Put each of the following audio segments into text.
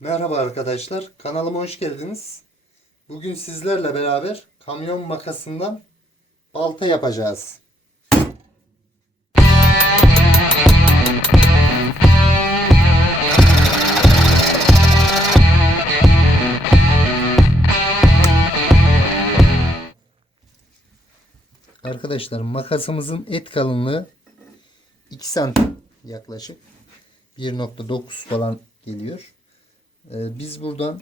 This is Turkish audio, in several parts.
Merhaba arkadaşlar, kanalıma hoş geldiniz. Bugün sizlerle beraber kamyon makasından balta yapacağız. Arkadaşlar makasımızın et kalınlığı 2 santim yaklaşık 1.9 falan geliyor. Ee, biz buradan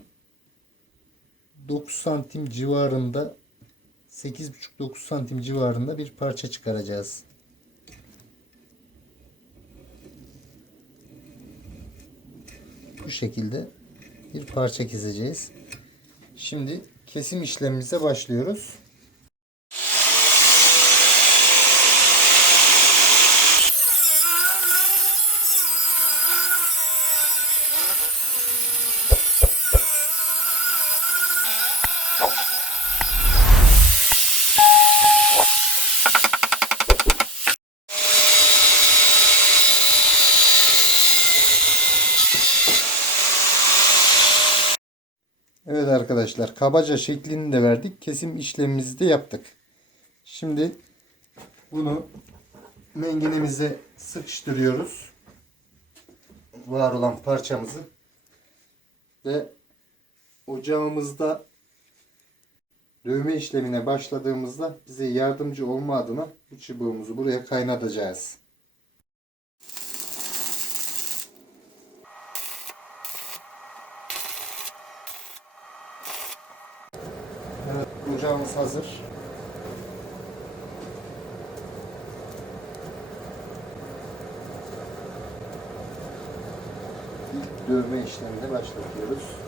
9 santim civarında 8,5-9 santim civarında bir parça çıkaracağız. Bu şekilde bir parça keseceğiz. Şimdi kesim işlemimize başlıyoruz. Evet arkadaşlar kabaca şeklini de verdik. Kesim işlemimizi de yaptık. Şimdi bunu mengenemize sıkıştırıyoruz. Var olan parçamızı ve ocağımızda dövme işlemine başladığımızda bize yardımcı olma adına bu çubuğumuzu buraya kaynatacağız. Evet, hazır. İlk dövme işlemine başlatıyoruz.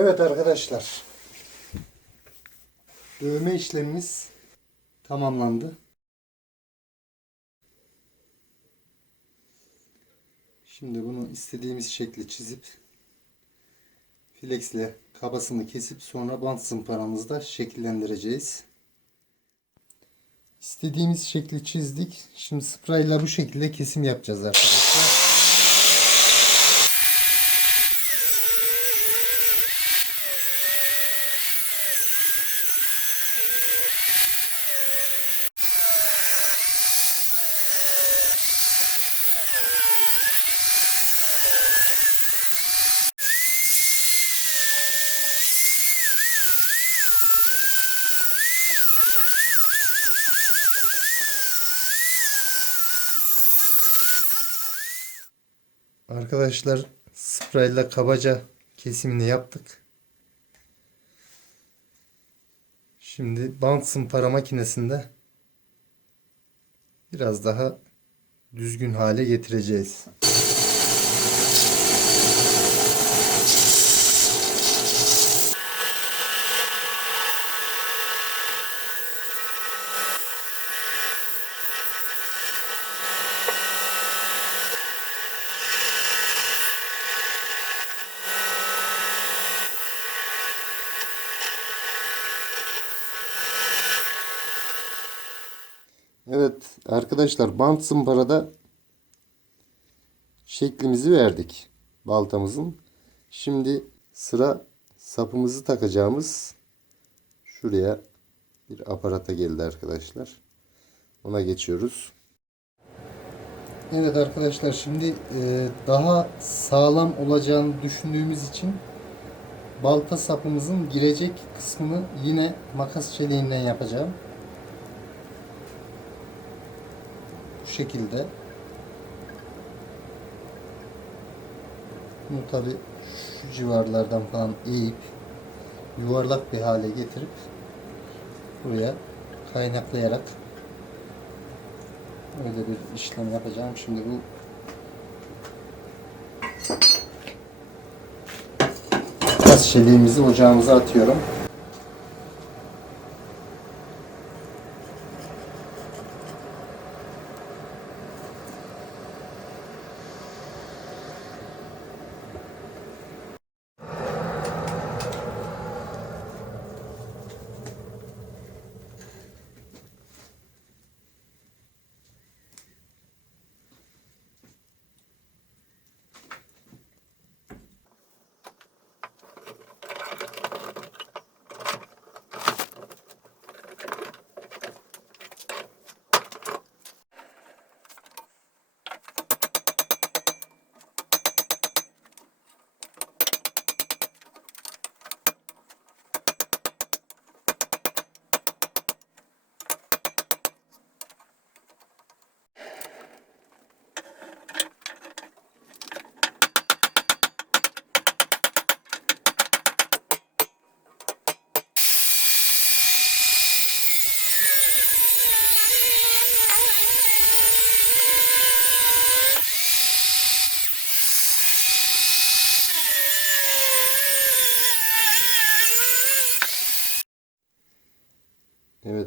Evet arkadaşlar. Dövme işlemimiz tamamlandı. Şimdi bunu istediğimiz şekli çizip flex ile kabasını kesip sonra bant zımparamızda şekillendireceğiz. İstediğimiz şekli çizdik. Şimdi sprey ile bu şekilde kesim yapacağız arkadaşlar. Arkadaşlar spreyle kabaca kesimini yaptık. Şimdi bant zımpara makinesinde biraz daha düzgün hale getireceğiz. Evet arkadaşlar bant zımparada şeklimizi verdik baltamızın. Şimdi sıra sapımızı takacağımız şuraya bir aparata geldi arkadaşlar. Ona geçiyoruz. Evet arkadaşlar şimdi e, daha sağlam olacağını düşündüğümüz için balta sapımızın girecek kısmını yine makas çeliğinden yapacağım. Şekilde. Bunu tabi şu civarlardan falan eğip yuvarlak bir hale getirip buraya kaynaklayarak öyle bir işlem yapacağım. Şimdi bu gaz çeliğimizi ocağımıza atıyorum.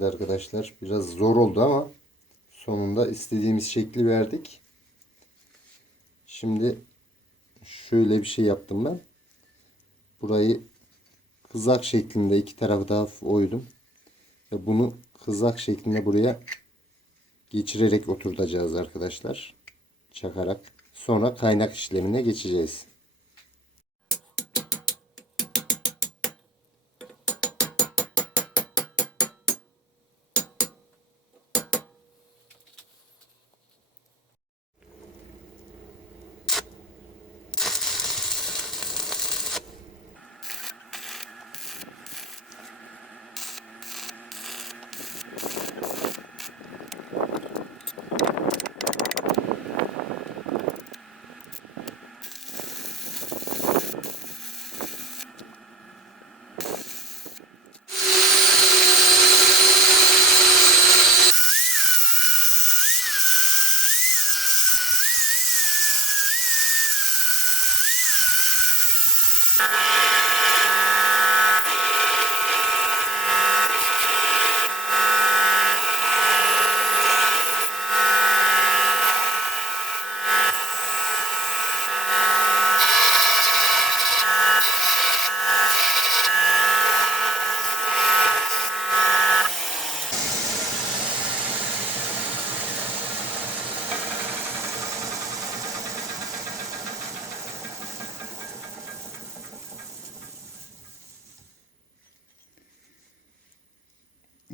Evet arkadaşlar biraz zor oldu ama sonunda istediğimiz şekli verdik. Şimdi şöyle bir şey yaptım ben. Burayı kızak şeklinde iki tarafı da oydum. Ve bunu kızak şeklinde buraya geçirerek oturtacağız arkadaşlar. Çakarak. Sonra kaynak işlemine geçeceğiz.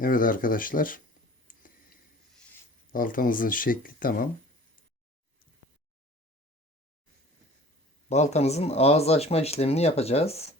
Evet arkadaşlar. Baltamızın şekli tamam. Baltamızın ağız açma işlemini yapacağız.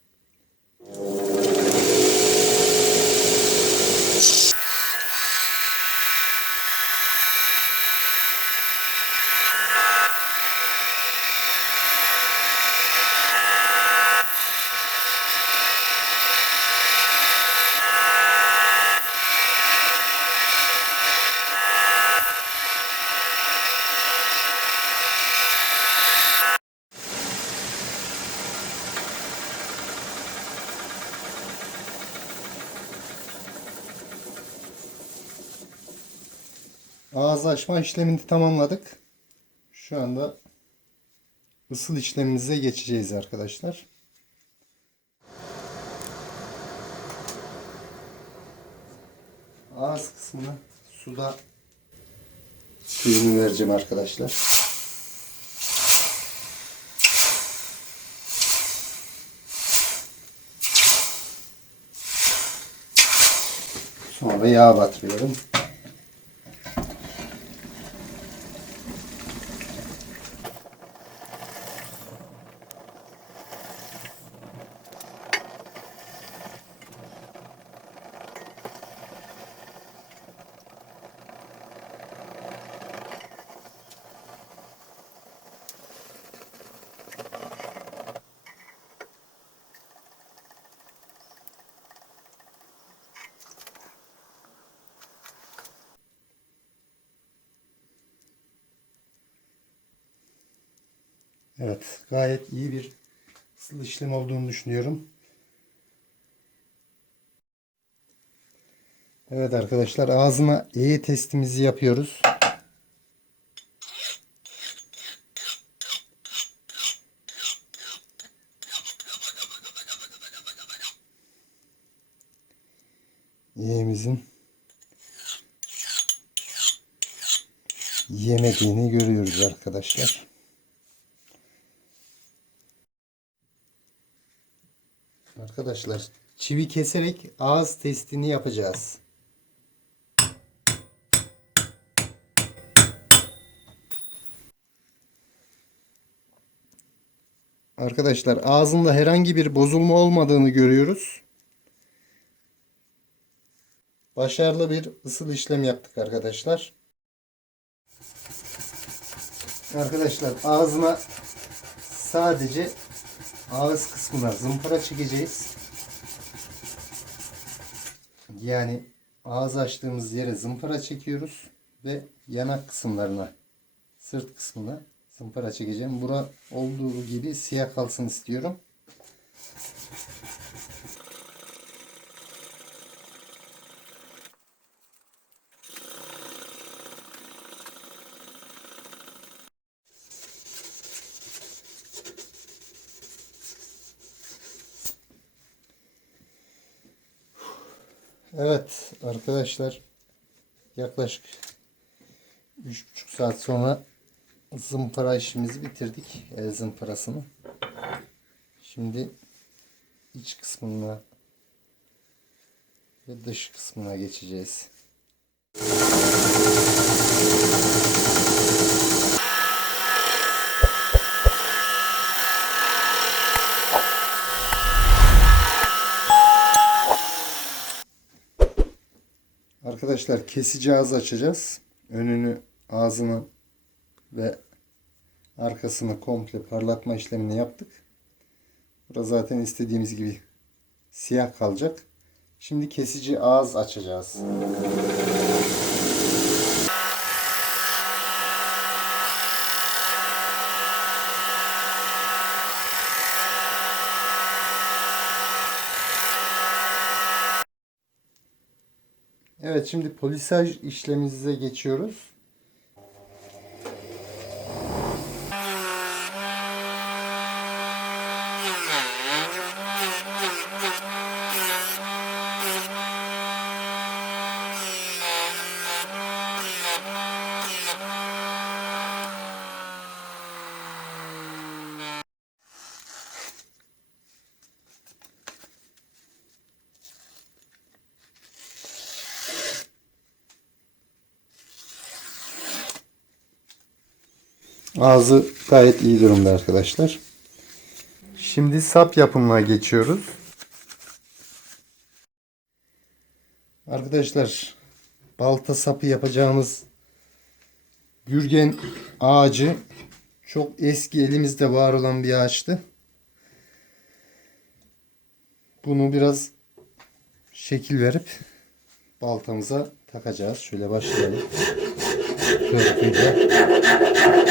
Ağız açma işlemini tamamladık. Şu anda ısıl işlemimize geçeceğiz arkadaşlar. Ağız kısmını suda suyunu vereceğim arkadaşlar. Sonra yağ batırıyorum. Evet, gayet iyi bir ısıl işlem olduğunu düşünüyorum. Evet arkadaşlar ağzına E testimizi yapıyoruz. Y'mizin yemediğini görüyoruz arkadaşlar. Arkadaşlar çivi keserek ağız testini yapacağız. Arkadaşlar ağzında herhangi bir bozulma olmadığını görüyoruz. Başarılı bir ısıl işlem yaptık arkadaşlar. Arkadaşlar ağzına sadece ağız kısmına zımpara çekeceğiz. Yani ağız açtığımız yere zımpara çekiyoruz ve yanak kısımlarına sırt kısmına zımpara çekeceğim. Bura olduğu gibi siyah kalsın istiyorum. Evet arkadaşlar yaklaşık 3,5 saat sonra zımpara işimizi bitirdik. El zımparasını. Şimdi iç kısmına ve dış kısmına geçeceğiz. Arkadaşlar kesici ağız açacağız. Önünü, ağzını ve arkasını komple parlatma işlemini yaptık. Burada zaten istediğimiz gibi siyah kalacak. Şimdi kesici ağız açacağız. Evet şimdi polisaj işlemimize geçiyoruz. Ağzı gayet iyi durumda arkadaşlar. Şimdi sap yapımına geçiyoruz. Arkadaşlar balta sapı yapacağımız gürgen ağacı çok eski elimizde var olan bir ağaçtı. Bunu biraz şekil verip baltamıza takacağız. Şöyle başlayalım. Körpüyle.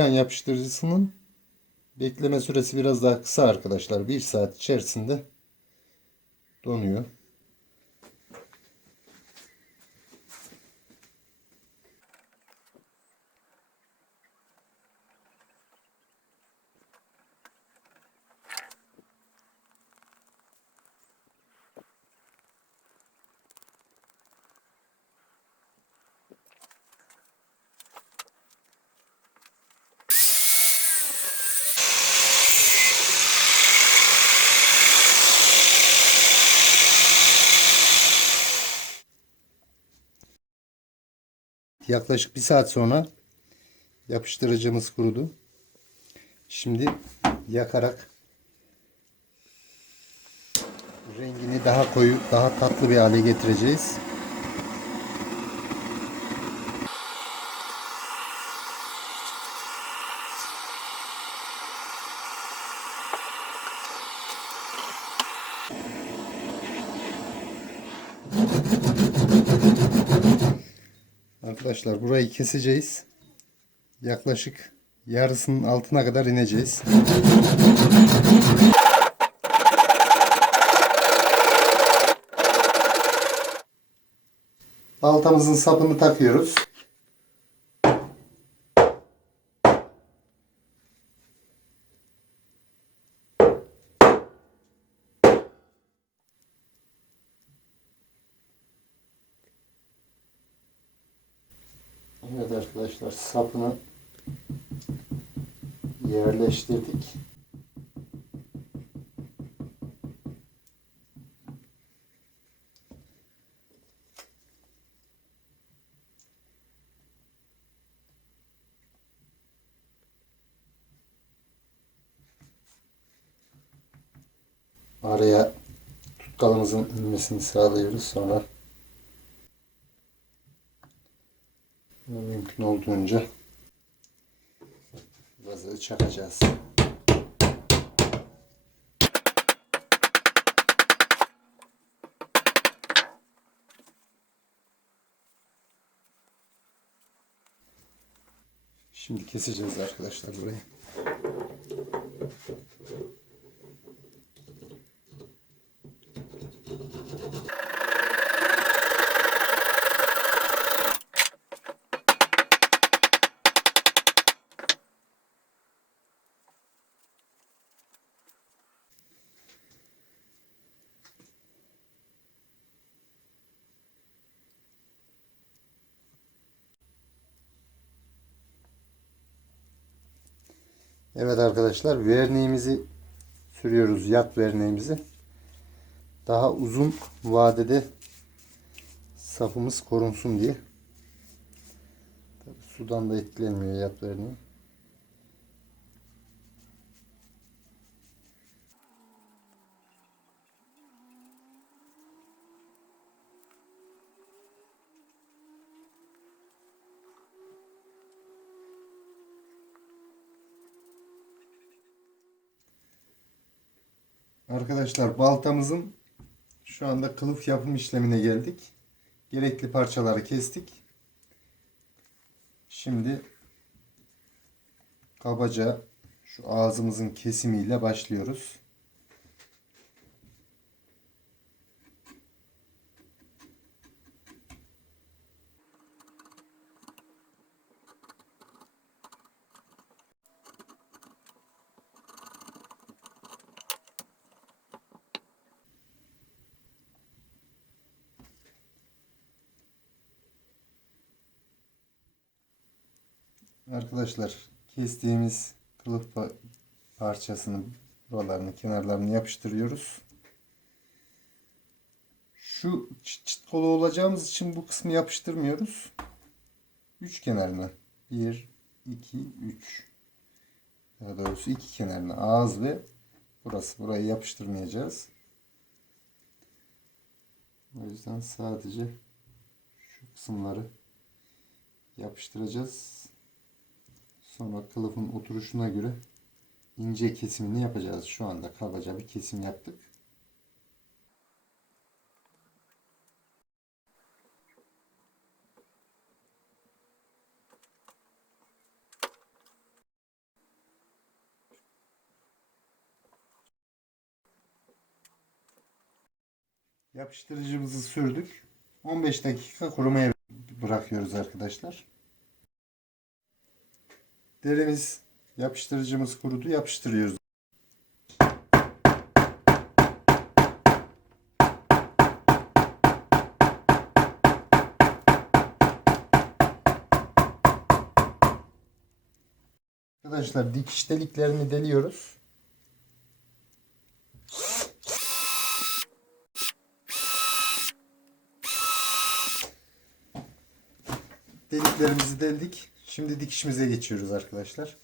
fren yapıştırıcısının bekleme süresi biraz daha kısa arkadaşlar. Bir saat içerisinde Yaklaşık bir saat sonra yapıştırıcımız kurudu. Şimdi yakarak rengini daha koyu, daha tatlı bir hale getireceğiz. Arkadaşlar burayı keseceğiz. Yaklaşık yarısının altına kadar ineceğiz. Baltamızın sapını takıyoruz. Evet arkadaşlar sapını yerleştirdik. Araya tutkalımızın inmesini sağlıyoruz. Sonra mümkün olduğunca bazı çakacağız. Şimdi keseceğiz arkadaşlar burayı. Evet arkadaşlar verniğimizi sürüyoruz yat verniğimizi. Daha uzun vadede sapımız korunsun diye. Tabii sudan da etkilenmiyor yat verniği. Arkadaşlar baltamızın şu anda kılıf yapım işlemine geldik. Gerekli parçaları kestik. Şimdi kabaca şu ağzımızın kesimiyle başlıyoruz. Arkadaşlar kestiğimiz kılıf pa- parçasının buralarını kenarlarını yapıştırıyoruz. Şu çıt çıt kolu olacağımız için bu kısmı yapıştırmıyoruz. Üç kenarına 1 2 3 daha doğrusu iki kenarına ağız ve burası burayı yapıştırmayacağız. O yüzden sadece şu kısımları yapıştıracağız. Sonra kılıfın oturuşuna göre ince kesimini yapacağız. Şu anda kabaca bir kesim yaptık. Yapıştırıcımızı sürdük. 15 dakika kurumaya bırakıyoruz arkadaşlar. Derimiz yapıştırıcımız kurudu. Yapıştırıyoruz. Arkadaşlar dikiş deliklerini deliyoruz. Deliklerimizi deldik. Şimdi dikişimize geçiyoruz arkadaşlar.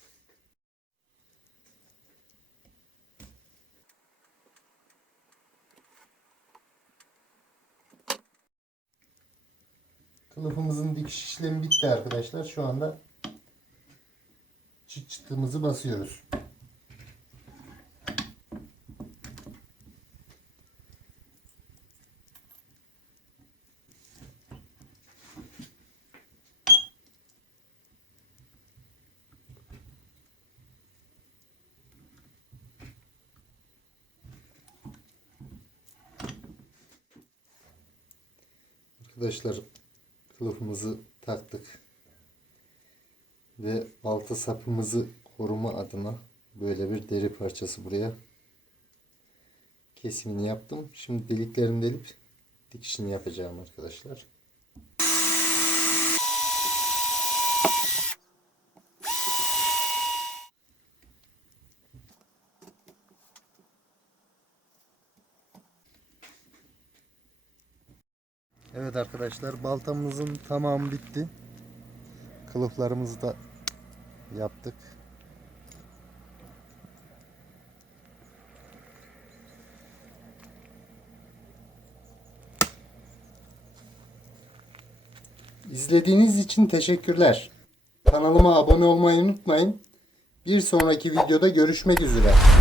Kılıfımızın dikiş işlemi bitti arkadaşlar. Şu anda çıt çıtımızı basıyoruz. Arkadaşlar kılıfımızı taktık ve balta sapımızı koruma adına böyle bir deri parçası buraya kesimini yaptım. Şimdi deliklerini delip dikişini yapacağım arkadaşlar. Evet arkadaşlar baltamızın tamamı bitti. Kılıflarımızı da yaptık. İzlediğiniz için teşekkürler. Kanalıma abone olmayı unutmayın. Bir sonraki videoda görüşmek üzere.